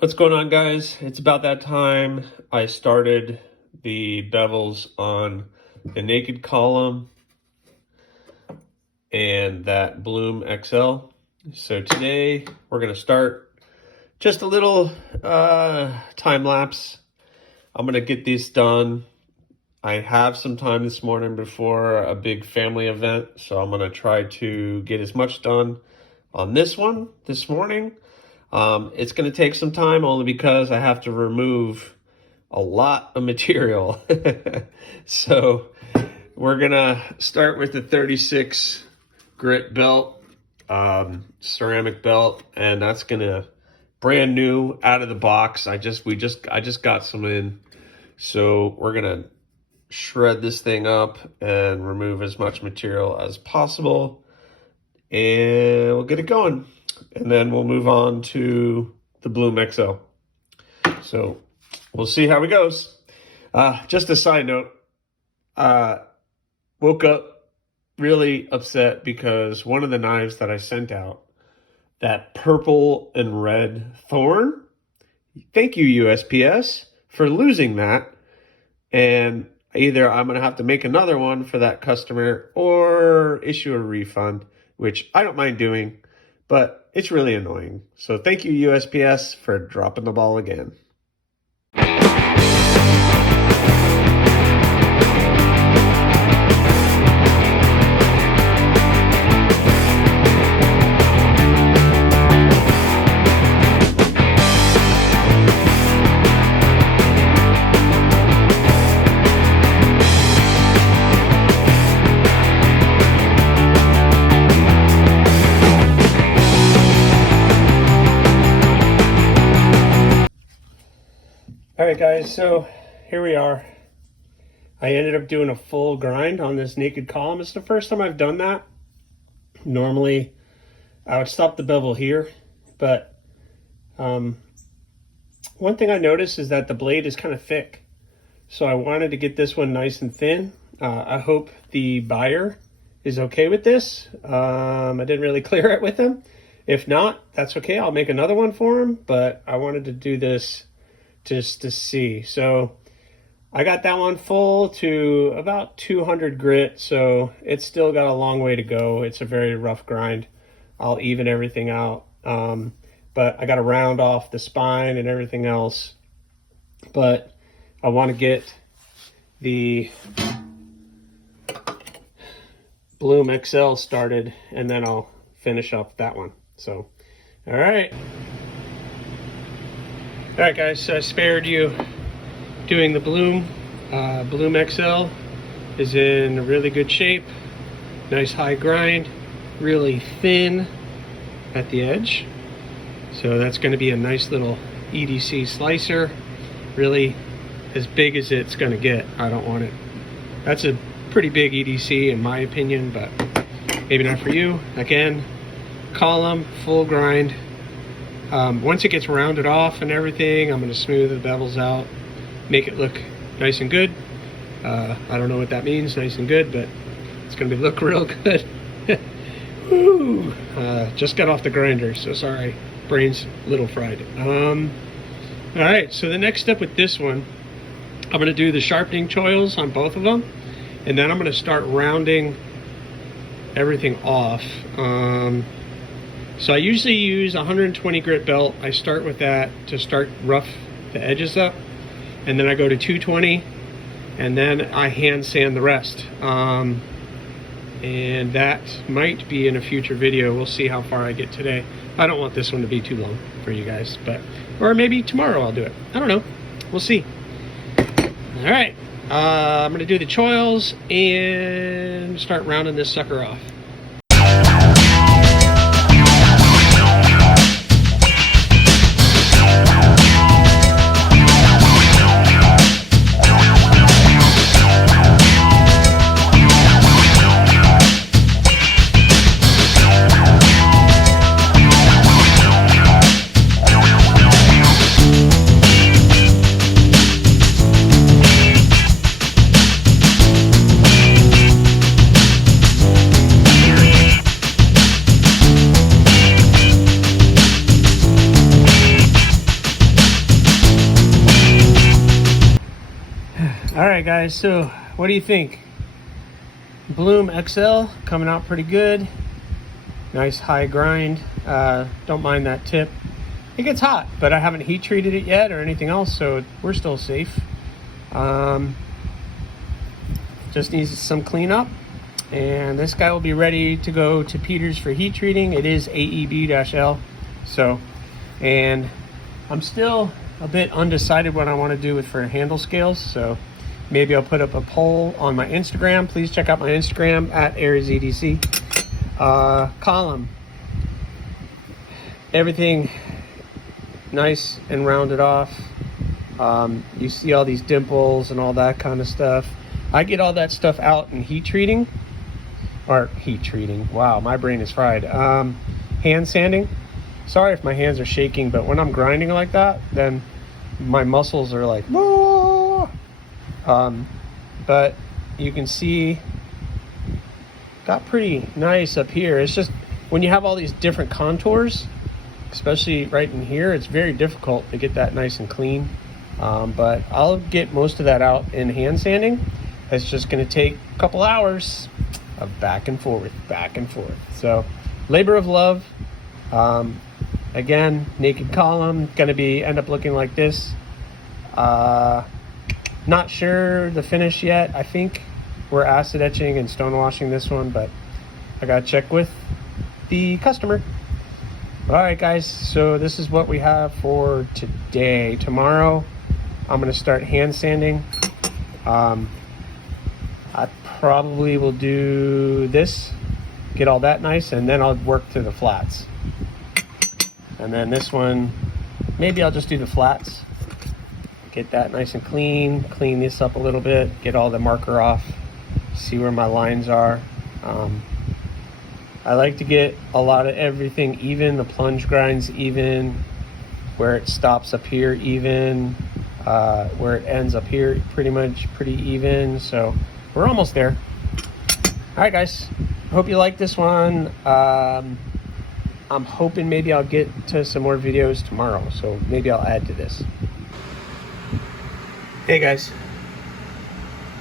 What's going on, guys? It's about that time. I started the bevels on the naked column and that Bloom XL. So today we're going to start just a little time lapse. I'm going to get these done. I have some time this morning before a big family event, so I'm going to try to get as much done on this one this morning. It's going to take some time only because I have to remove a lot of material. So we're going to start with the 36 grit belt, ceramic belt, and that's going to brand new out of the box. I just got some in. So we're going to shred this thing up and remove as much material as possible, and we'll get it going. And then we'll move on to the Bloom XL. So we'll see how it goes. Just a side note, woke up really upset because one of the knives that I sent out, that purple and red thorn, thank you USPS for losing that. And either I'm going to have to make another one for that customer or issue a refund, which I don't mind doing, but it's really annoying. So thank you, USPS, for dropping the ball again. All right, guys, so here we are. I ended up doing a full grind on this naked column. It's the first time I've done that. Normally, I would stop the bevel here, but one thing I noticed is that the blade is kind of thick. So I wanted to get this one nice and thin. I hope the buyer is okay with this. I didn't really clear it with him. If not, that's okay. I'll make another one for him, but I wanted to do this just to see. So I got that one full to about 200 grit, so it's still got a long way to go. It's a very rough grind. I'll even everything out, but I got to round off the spine and everything else. But I want to get the Bloom XL started, and then I'll finish up that one. So all right, guys, so I spared you doing the Bloom. Bloom XL is in really good shape. Nice high grind, really thin at the edge. So that's going to be a nice little EDC slicer, really as big as it's going to get. I don't want it. That's a pretty big EDC in my opinion, but maybe not for you. Again, column, full grind. Once it gets rounded off and everything, I'm going to smooth the bevels out, make it look nice and good. I don't know what that means, nice and good, but it's going to look real good. Woo! Just got off the grinder, so sorry, brain's a little fried. All right, so the next step with this one, I'm going to do the sharpening choils on both of them, and then I'm going to start rounding everything off. So I usually use 120 grit belt. I start with that to start rough the edges up, and then I go to 220, and then I hand sand the rest. And that might be in a future video. We'll see how far I get today. I don't want this one to be too long for you guys, but or maybe tomorrow I'll do it. I don't know. We'll see. All right, I'm gonna do the choils and start rounding this sucker off. right, guys, so what do you think? Bloom XL coming out pretty good. Nice high grind. Don't mind that tip. It gets hot, but I haven't heat treated it yet or anything else, so we're still safe. Just needs some cleanup, and this guy will be ready to go to Peter's for heat treating. It is AEB-L. So, and I'm still a bit undecided what I want to do with for handle scales, so maybe I'll put up a poll on my Instagram. Please check out my Instagram at AresEDC. Column, everything nice and rounded off. You see all these dimples and all that kind of stuff. I get all that stuff out in heat treating. Wow, my brain is fried. Hand sanding. Sorry if my hands are shaking, but when I'm grinding like that, then my muscles are like, whoa. But you can see, got pretty nice up here. It's just when you have all these different contours, especially right in here, it's very difficult to get that nice and clean. But I'll get most of that out in hand sanding. It's just going to take a couple hours of back and forth. So, labor of love. Again, naked column, going to end up looking like this. Not sure the finish yet. I think we're acid etching and stone washing this one, but I got to check with the customer. All right, guys, so this is what we have for today. Tomorrow, I'm going to start hand sanding. I probably will do this, get all that nice, and then I'll work to the flats. And then this one, maybe I'll just do the flats, get that nice and clean this up a little bit, get all the marker off, see where my lines are. I like to get a lot of everything even, the plunge grinds even, where it stops up here even, where it ends up here pretty even. So we're almost there. All right, guys, hope you like this one. I'm hoping maybe I'll get to some more videos tomorrow, so maybe I'll add to this. Hey guys,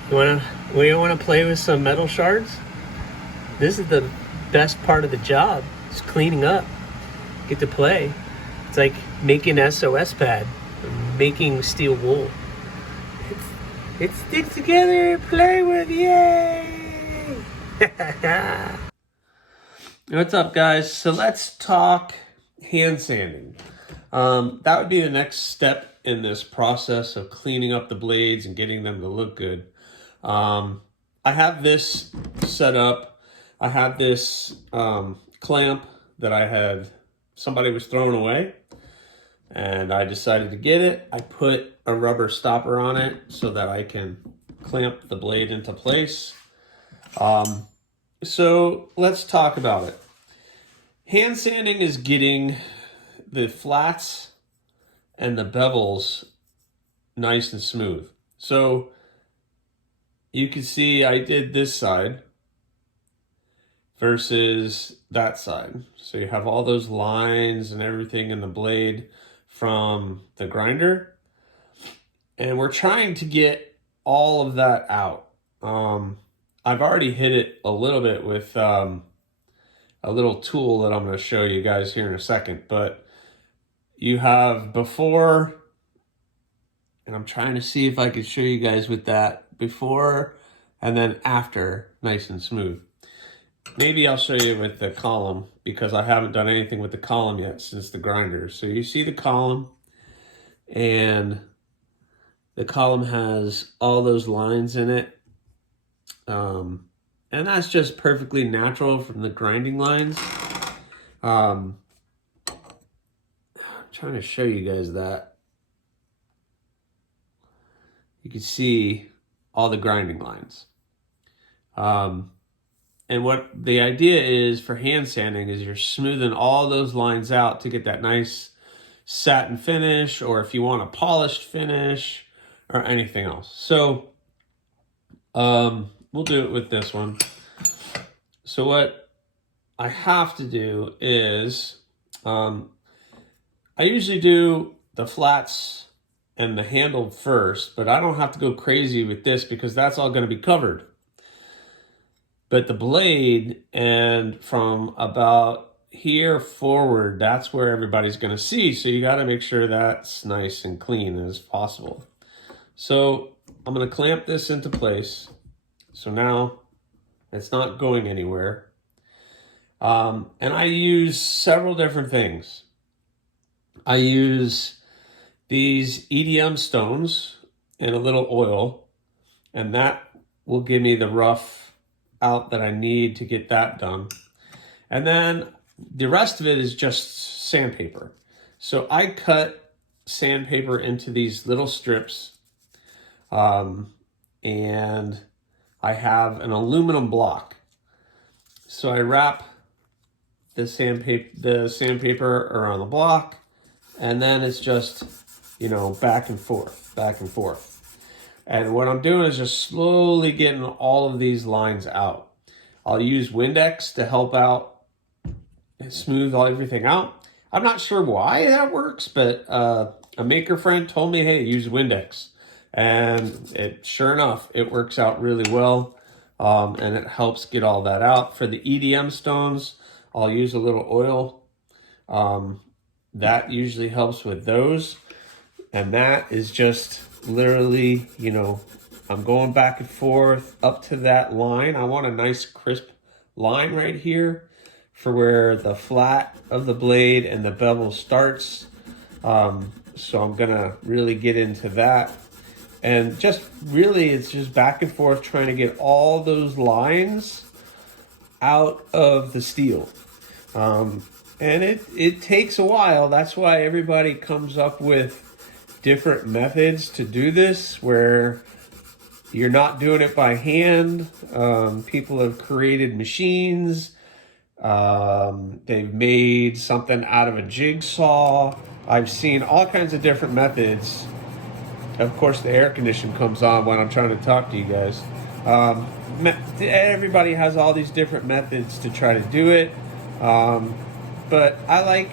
we wanna play with some metal shards? This is the best part of the job, is cleaning up. Get to play. It's like making SOS pad, making steel wool. It sticks together, play with, yay! What's up, guys? So let's talk hand sanding. That would be the next step in this process of cleaning up the blades and getting them to look good. I have this set up. I have this clamp that somebody was throwing away, and I decided to get it. I put a rubber stopper on it so that I can clamp the blade into place. So let's talk about it. Hand sanding is getting the flats and the bevels nice and smooth. So you can see I did this side versus that side. So you have all those lines and everything in the blade from the grinder. And we're trying to get all of that out. I've already hit it a little bit with a little tool that I'm going to show you guys here in a second. But you have before, and I'm trying to see if I could show you guys with that before and then after, nice and smooth. Maybe I'll show you with the column because I haven't done anything with the column yet since the grinder. So you see the column, and the column has all those lines in it. And that's just perfectly natural from the grinding lines. I'm trying to show you guys that. You can see all the grinding lines. And what the idea is for hand sanding is you're smoothing all those lines out to get that nice satin finish, or if you want a polished finish or anything else. So we'll do it with this one. So what I have to do is I usually do the flats and the handle first, but I don't have to go crazy with this because that's all going to be covered. But the blade, and from about here forward, that's where everybody's going to see. So you got to make sure that's nice and clean as possible. So I'm going to clamp this into place. So now it's not going anywhere. And I use several different things. I use these EDM stones and a little oil, and that will give me the rough out that I need to get that done. And then the rest of it is just sandpaper. So I cut sandpaper into these little strips, and I have an aluminum block. So I wrap the sandpaper around the block, and then it's just, back and forth, back and forth. And what I'm doing is just slowly getting all of these lines out. I'll use Windex to help out and smooth everything out. I'm not sure why that works, but a maker friend told me, hey, use Windex. And sure enough, it works out really well. And it helps get all that out. For the EDM stones, I'll use a little oil. That usually helps with those. And that is just literally, I'm going back and forth up to that line. I want a nice crisp line right here for where the flat of the blade and the bevel starts. So I'm gonna really get into that. And just really, it's just back and forth trying to get all those lines out of the steel. And it takes a while. That's why everybody comes up with different methods to do this, where you're not doing it by hand. People have created machines. They've made something out of a jigsaw. I've seen all kinds of different methods. Of course, the air condition comes on when I'm trying to talk to you guys. Everybody has all these different methods to try to do it. But I like,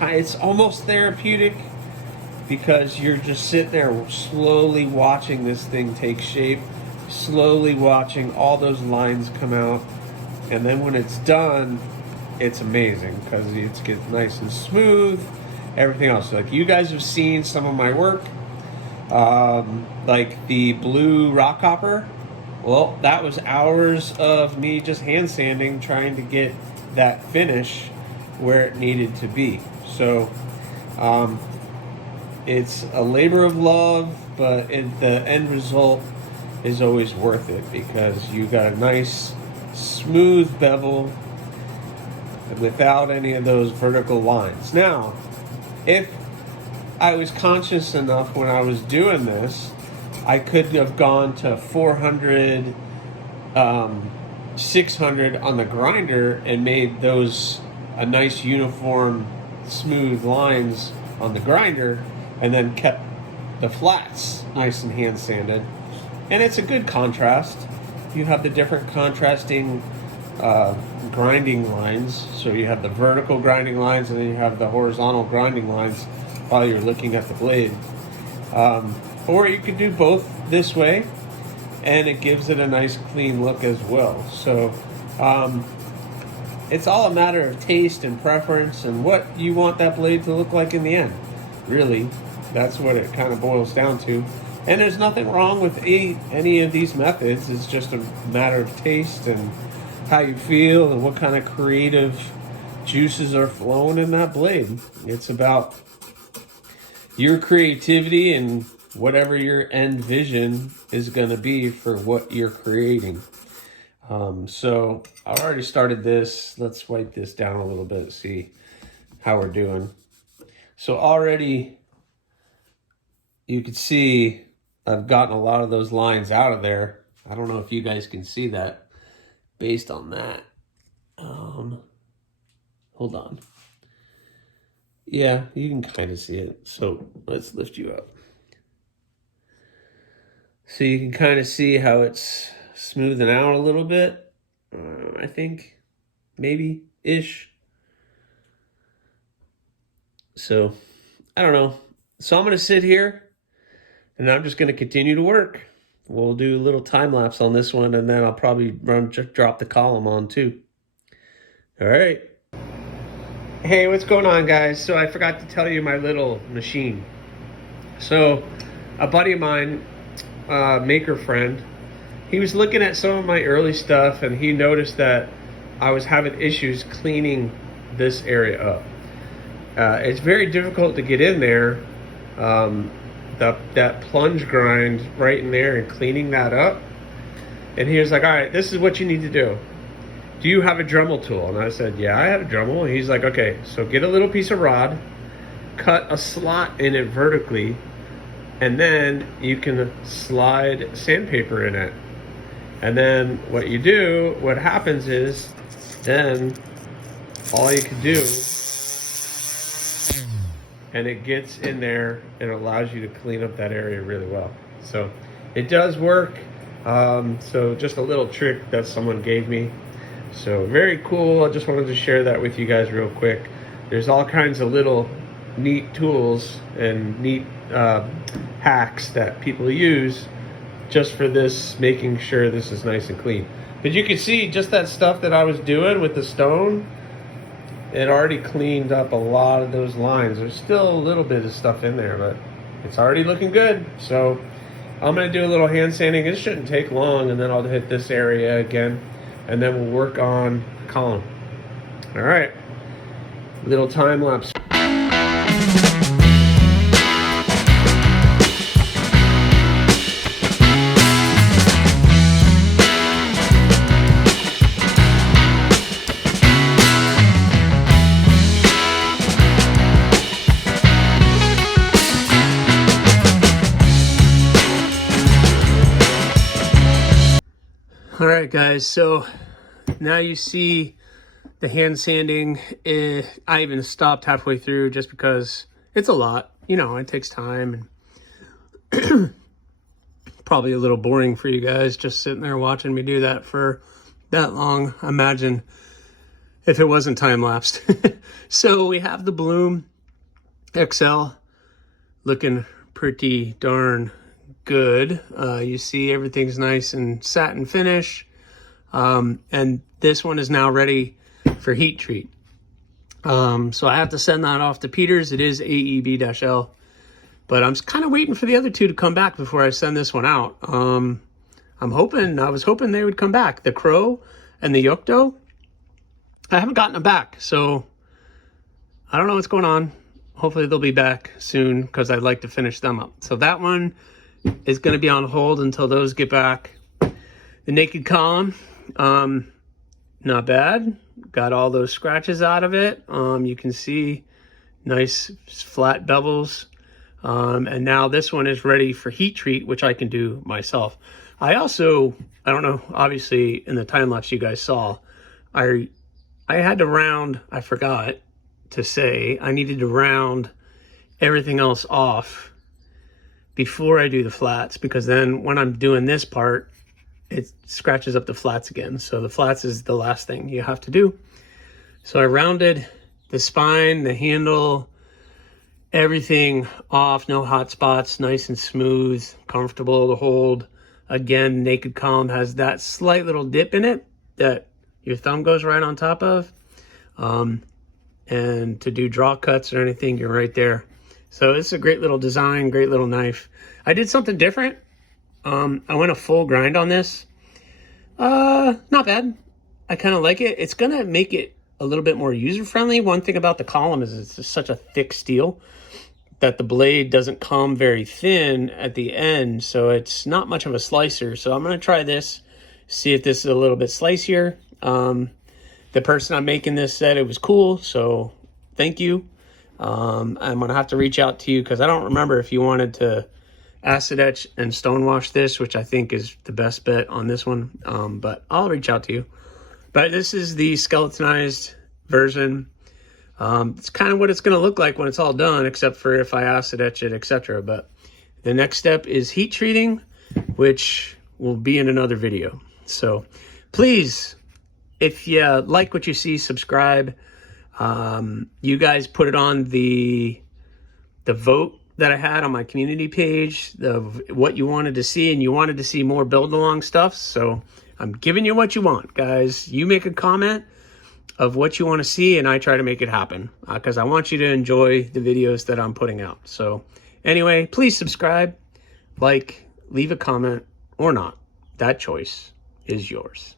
it's almost therapeutic, because you're just sitting there slowly watching this thing take shape, slowly watching all those lines come out. And then when it's done, it's amazing because it gets nice and smooth, everything else. Like you guys have seen some of my work, like the blue rock hopper. Well, that was hours of me just hand sanding, trying to get that finish where it needed to be. So, it's a labor of love, but the end result is always worth it because you got a nice, smooth bevel without any of those vertical lines. Now, if I was conscious enough when I was doing this, I could have gone to 400, 600 on the grinder and made those a nice uniform, smooth lines on the grinder, and then kept the flats nice and hand sanded. And it's a good contrast. You have the different contrasting grinding lines. So you have the vertical grinding lines, and then you have the horizontal grinding lines while you're looking at the blade. Or you could do both this way, and it gives it a nice clean look as well. So it's all a matter of taste and preference and what you want that blade to look like in the end. Really, that's what it kind of boils down to. And there's nothing wrong with any of these methods. It's just a matter of taste and how you feel and what kind of creative juices are flowing in that blade. It's about your creativity and whatever your end vision is going to be for what you're creating. So I already started this. Let's wipe this down a little bit, see how we're doing. So already you can see I've gotten a lot of those lines out of there. I don't know if you guys can see that based on that. Hold on. Yeah, you can kind of see it. So let's lift you up. So you can kind of see how it's smoothing out a little bit. I think maybe ish. So I don't know. So I'm going to sit here And I'm just going to continue to work. We'll do a little time lapse on this one, and then I'll probably drop the column on too. All right. Hey, what's going on, guys? So I forgot to tell you my little machine. So a buddy of mine, maker friend, he was looking at some of my early stuff, and he noticed that I was having issues cleaning this area up. It's very difficult to get in there. That plunge grind right in there and cleaning that up. And he was like, all right, this is what you need to do. Do you have a Dremel tool? And I said, yeah, I have a Dremel. And he's like, okay, so get a little piece of rod, cut a slot in it vertically, and then you can slide sandpaper in it. And then what happens is, then all you can do, and it gets in there and allows you to clean up that area really well. So it does work. So just a little trick that someone gave me. So very cool. I just wanted to share that with you guys real quick. There's all kinds of little neat tools and neat hacks that people use just for this, making sure this is nice and clean. But you can see just that stuff that I was doing with the stone, it already cleaned up a lot of those lines. There's still a little bit of stuff in there, but it's already looking good. So I'm gonna do a little hand sanding. It shouldn't take long, and then I'll hit this area again, and then we'll work on column. All right, little time lapse. All right, guys, so now you see the hand sanding. I even stopped halfway through just because it's a lot. You know, it takes time, and probably a little boring for you guys just sitting there watching me do that for that long. Imagine if it wasn't time-lapsed. So we have the Bloom XL looking pretty darn good. You see everything's nice and satin finish. And this one is now ready for heat treat. So I have to send that off to Peters. It is AEB-L, but I'm kind of waiting for the other two to come back before I send this one out. I was hoping they would come back. The Crow and the Yocto, I haven't gotten them back. So I don't know what's going on. Hopefully they'll be back soon because I'd like to finish them up. So that one is going to be on hold until those get back. The Naked Column, not bad. Got all those scratches out of it. You can see nice flat bevels. And now this one is ready for heat treat, which I can do myself. I don't know, obviously in the time lapse you guys saw, I had to round, I forgot to say, I needed to round everything else off before I do the flats, because then when I'm doing this part, it scratches up the flats again. So the flats is the last thing you have to do. So I rounded the spine, the handle, everything off, no hot spots, nice and smooth, comfortable to hold. Again, Naked Column has that slight little dip in it that your thumb goes right on top of. And to do draw cuts or anything, you're right there. So it's a great little design, great little knife. I did something different. I went a full grind on this. Not bad. I kind of like it. It's going to make it a little bit more user-friendly. One thing about the column is it's just such a thick steel that the blade doesn't come very thin at the end, so it's not much of a slicer. So I'm going to try this, see if this is a little bit slicier. The person I'm making this said it was cool, so thank you. I'm going to have to reach out to you because I don't remember if you wanted to acid etch and stonewash this, which I think is the best bet on this one, but I'll reach out to you. But this is the skeletonized version. It's kind of what it's going to look like when it's all done, except for if I acid etch it, etc. But the next step is heat treating, which will be in another video. So please, if you like what you see, subscribe. You guys put it on the vote that I had on my community page of what you wanted to see, and you wanted to see more build along stuff. So I'm giving you what you want, guys. You make a comment of what you want to see, and I try to make it happen because I want you to enjoy the videos that I'm putting out. So anyway, please subscribe, like, leave a comment, or not. That choice is yours.